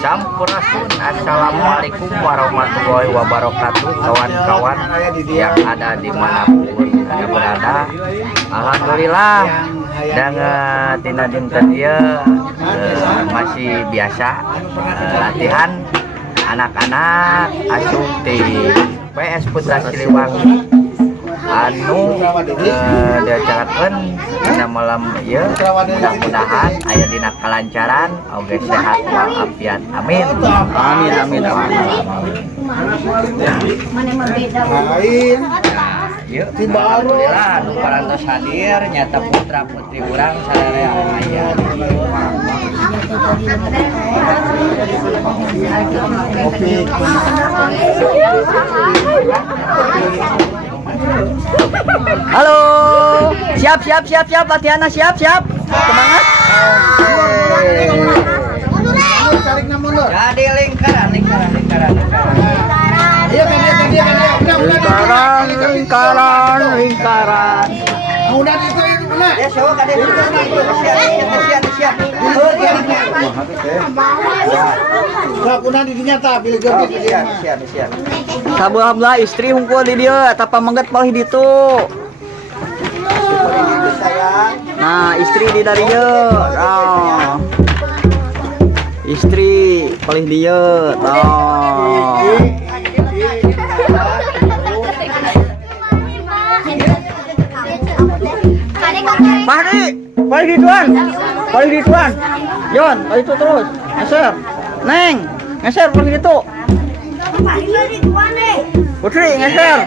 Sampurasun. Assalamualaikum warahmatullahi wabarakatuh, kawan-kawan yang ada dimanapun Anda berada. Alhamdulillah dengan tina dinten dia masih biasa latihan anak-anak asup di PS Putra Siliwangi anu diacarakeun dina malam ieu. Mudah-mudahan aya dina kalancaran oge sehat walafiat. Amin. Amin amin amin. Yuk, alhamdulillah nu parantos hadir nyata putra putri urang sadaya aya. Halo, siap latihan siap. Semangat. Jadi lingkaran. Lingkaran. Udah dituin mana? Ya sewa kade siap. Gak di dinyata pilih gede. Siap. Alhamdulillah istri hungkul di dia eta pamengget palih ditu. Nah, istri di dari dia. Nah. Istri palih dia. Nah. Mahdi, palih dituan. Yon, palih itu terus. Ngeser. Neng, ngeser palih itu. Putri ngeser.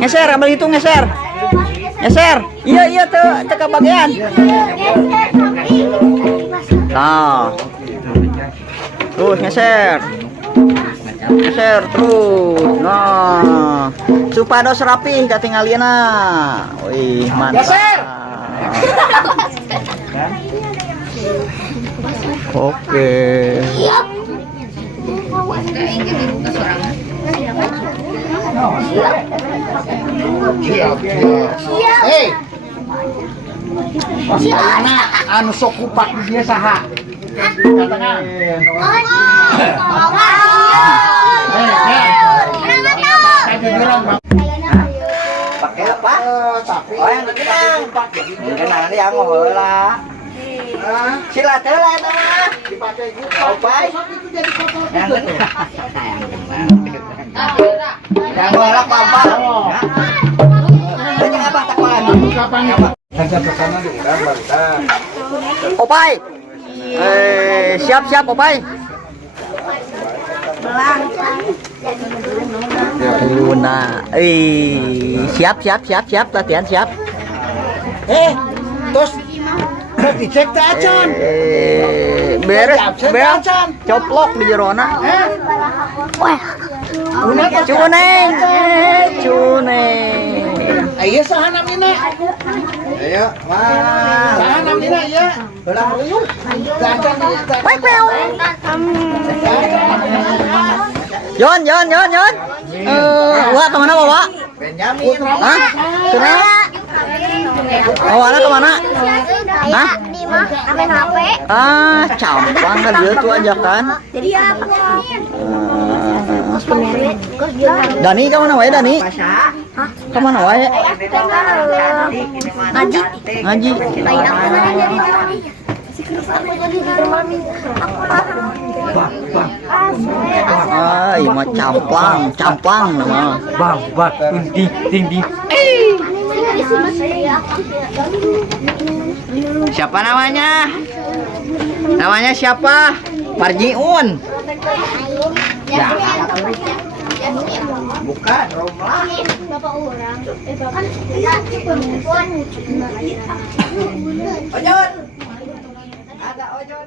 Ngeser, abang itu ngeser. Iya tuh kebagian. Nah. Terus ngeser terus. Nah. Supados rapih katingalieuna. Wih, mantap. Oke. Hei. Siapa anu sok kupak dia saha? Katakan. Pakai apa? Tapi Oh yang kenang. Kenang dia ngolah. Sila tela eta mah. dipakai kupak. Opai. Itu jadi kotor. Yang ngolah apa? Tanya apa takolan? Kapan Ada pesanan di urang barudak. Opai. Siap Opai. Luna. Siap latihan siap. Terus dicek teh acan. Beres. Coplok di jerona. Wah. Cuneng. Ayo saha namina? Ayo, mah. Saha namina ieu? Ulah ruyung. Dacan. Yon. Wah, kemana bawa? Benjamin. Hah? Kenapa? Awalnya kemana? Hah? Main HP. Campang kan dia tuh aja kan. Jadi apa? Dani kemana wae Dani? Kemana wae? Ngaji. Iya mah camplang nama. Bang, ding. Siapa namanya? Namanya siapa? Parjiun. Ya. Bukan, Roma. Bapak orang. Ojon. Ada ojon.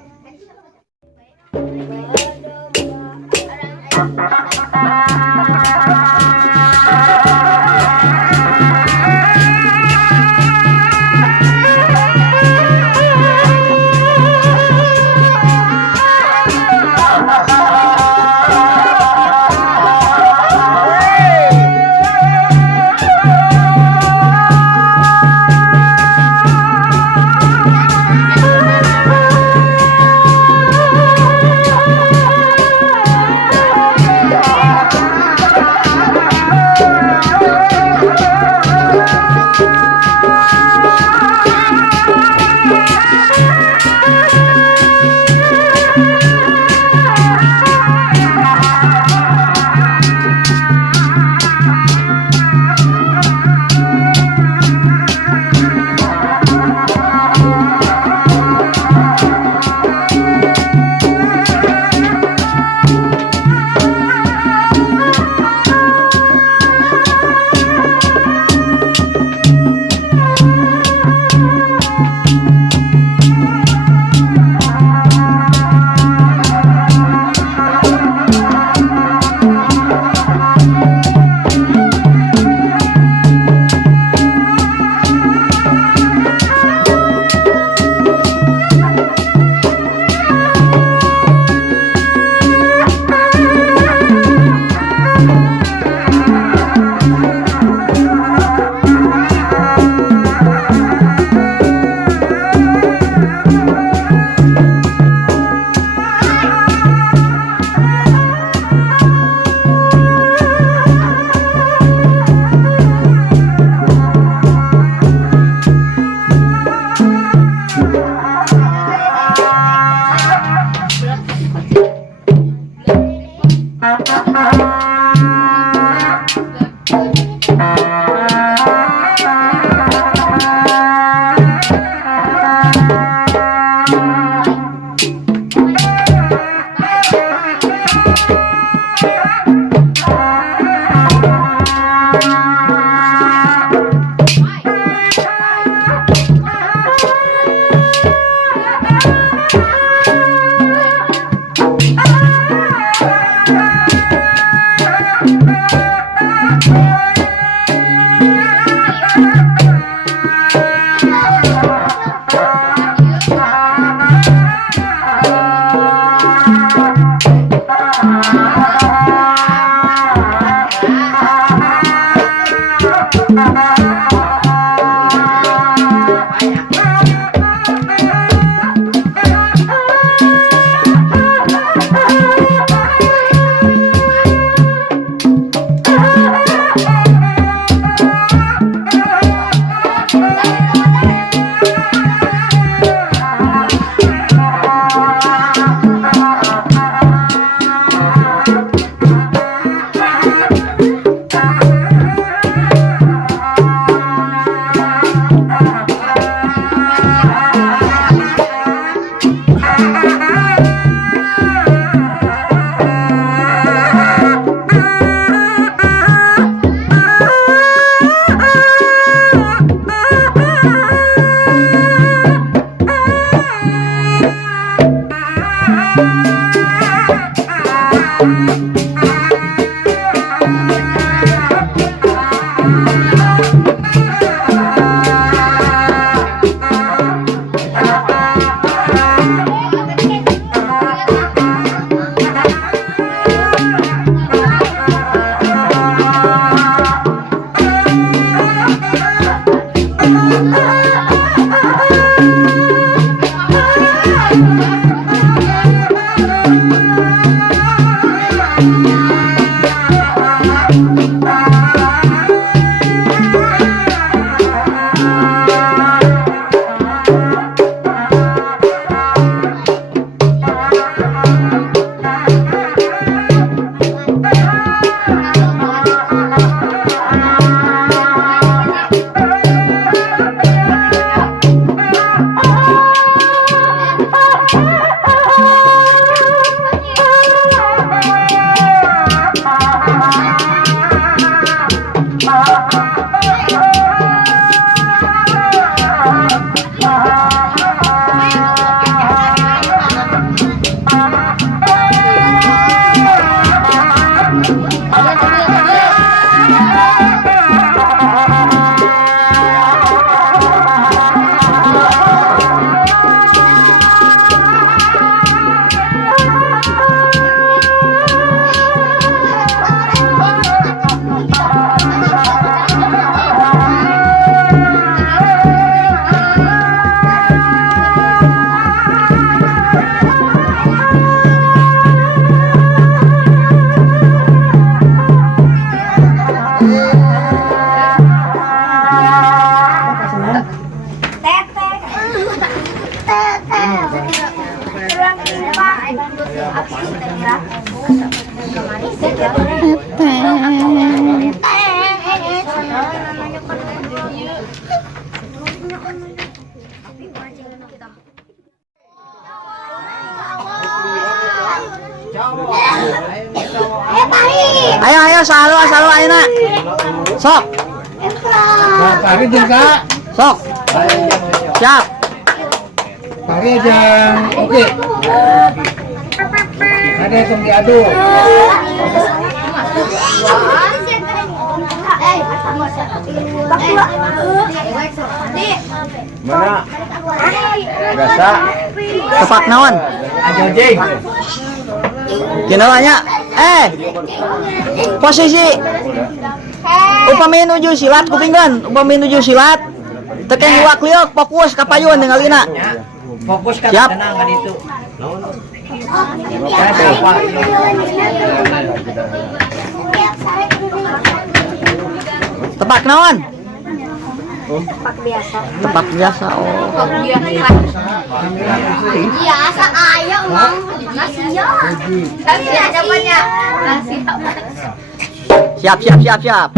Ayo selalu ayo nak. Sok. Pagi juga. Sok. Siap. Pagi jam. Oke. Ada yang diadu. Mana? Biasa. Tepak naon? Anjing. Kinawanya. Posisi. Upami nuju silat kupinggan. Upami nuju silat. Teken iwak liuk fokus ka payun ningalina. Fokus ka Siap. tenang kan itu. Tepak naon? Pak biasa. Tepak biasa. Oh. Biasa ayo emang nasi ya. Tapi ada banyak nasi. Siap.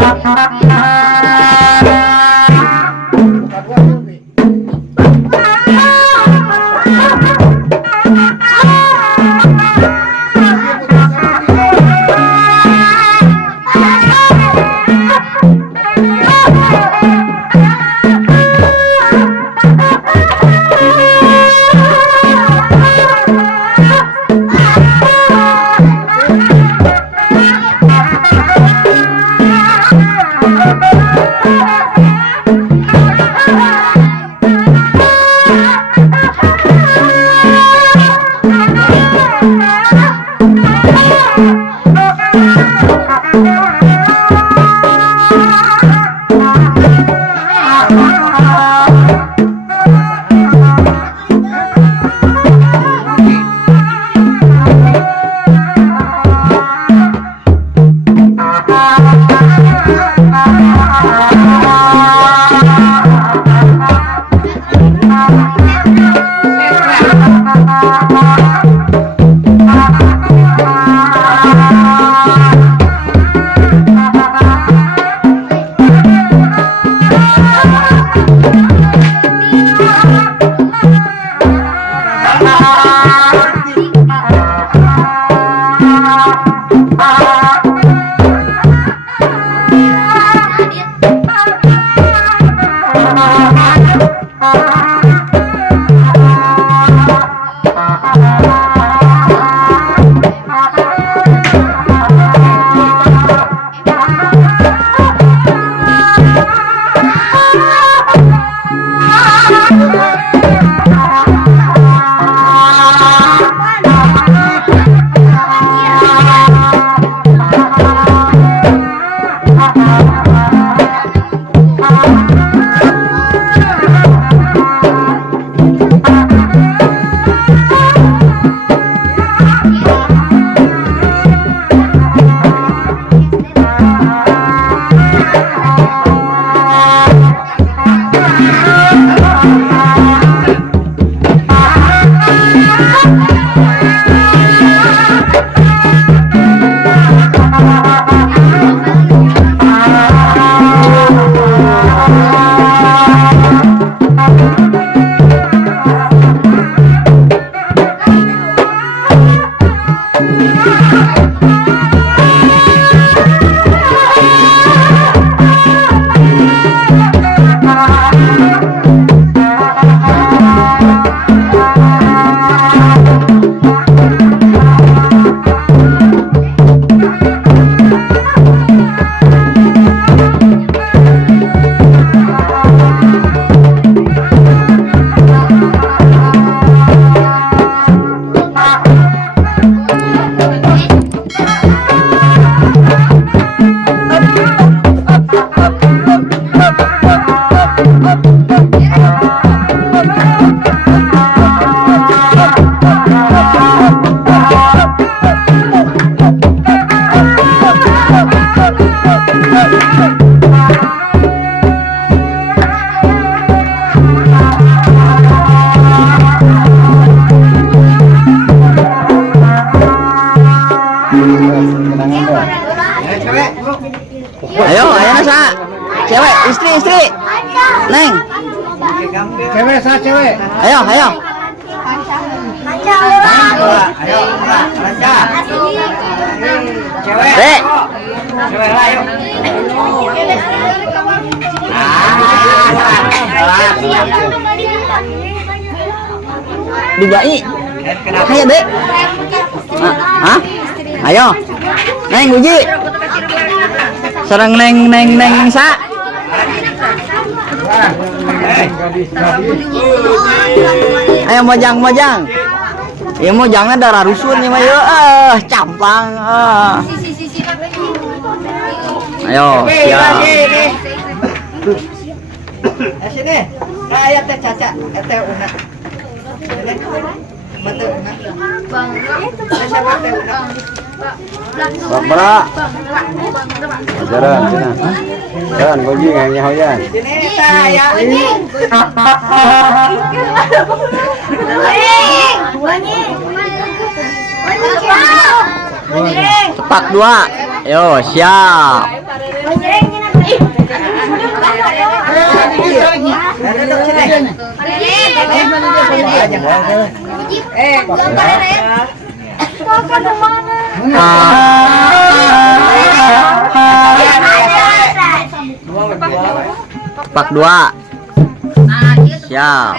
Neng. Cewek sah cewek. Ayo, ayo. Ayo, Raja. Cewek. Dek. Cewek lah, ayo. Dibai. Kenapa? Ayo, Dek. Hah? Ayo. Neng uji. Sareng neng sa. Ayo mojang. Ya mojangnya darah rusun ya mah camplang. Ayo, ya. Sini. Aya teh Caca, teh Una. Sini. Betul Una. Siapa teh Una? Bapra. Jalan, jalan. Jalan, boji nganya hoyan. Sini saya. Cepat dua. Yo, siap. Cepat dua. Siap.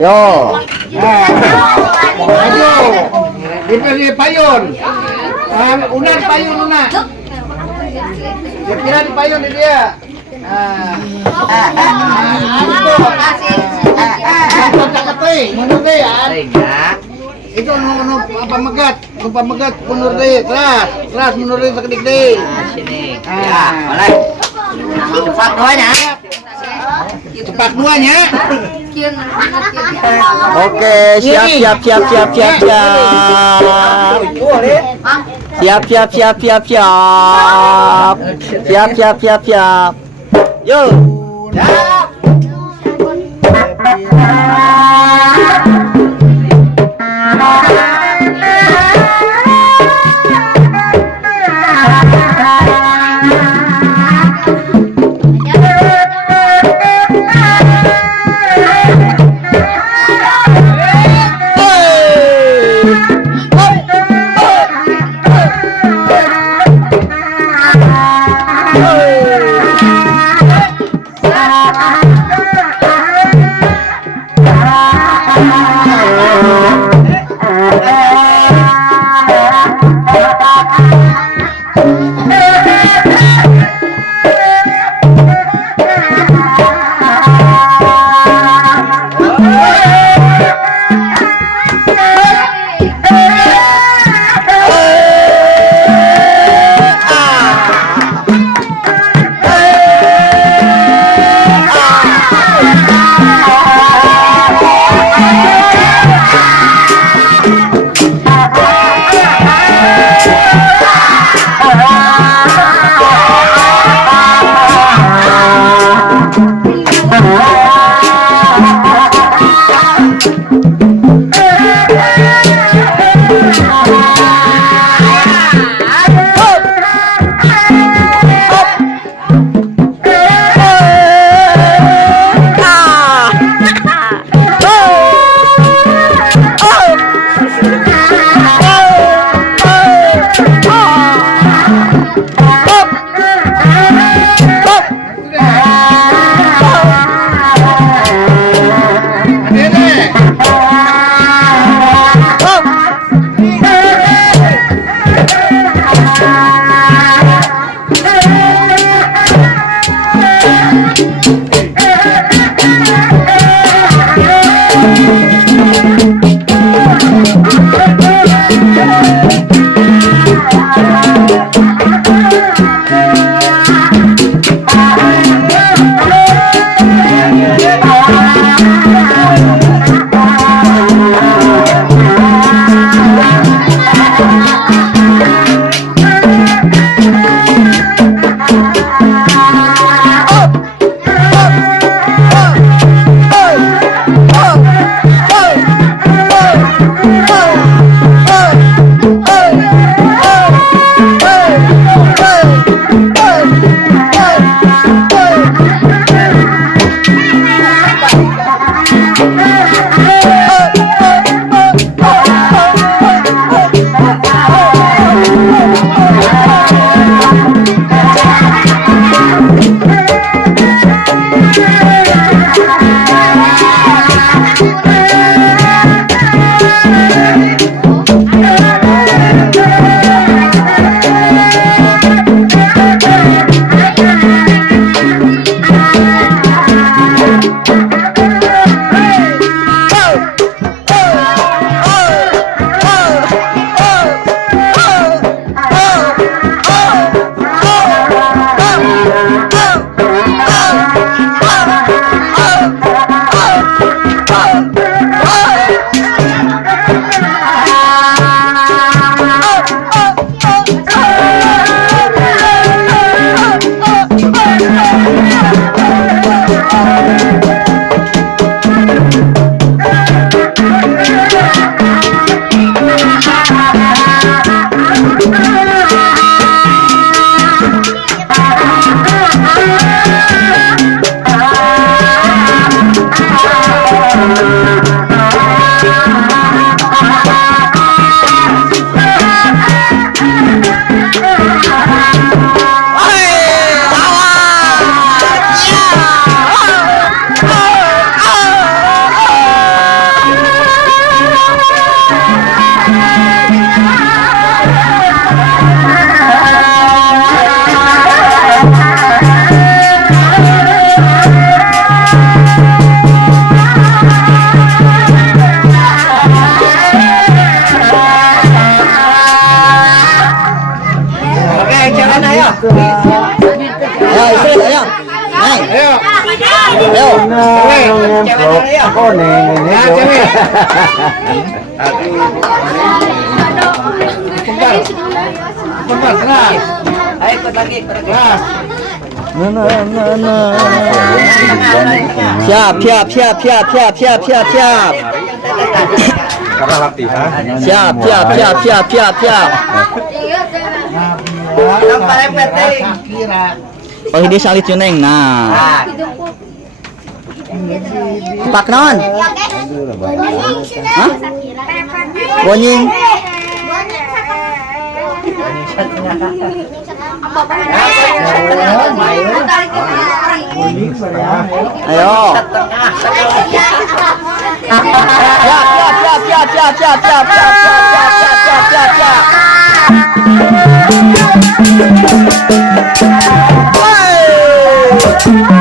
Yo. Maju. Dipilih payun. Unan payun unan. Kira di payun di dia. Itu. Mundur deh ya. Itu nu pamegat mundur deh, keras mundur deh sekedik deh. Sini. Ya, boleh. Cepat doanya. Cepat duanya. Oke, siap. Siap. Yo. Ako neng ini Ya, ko. cewek. Kembar. Kembar, keras. Ayo ikut lagi. Keras. Siap, siap, siap, siap, siap, siap, siap, siap. Karena latihan. Siap, siap, siap, siap, siap, siap. Yang paling penting. Kira. Oh, ini salit yun, Neng. Nah. Nah, Pak naon? Hah? Bonying. Ayo. Siap, siap, siap, siap, siap, siap, siap, siap, siap, siap, siap, siap. Woi.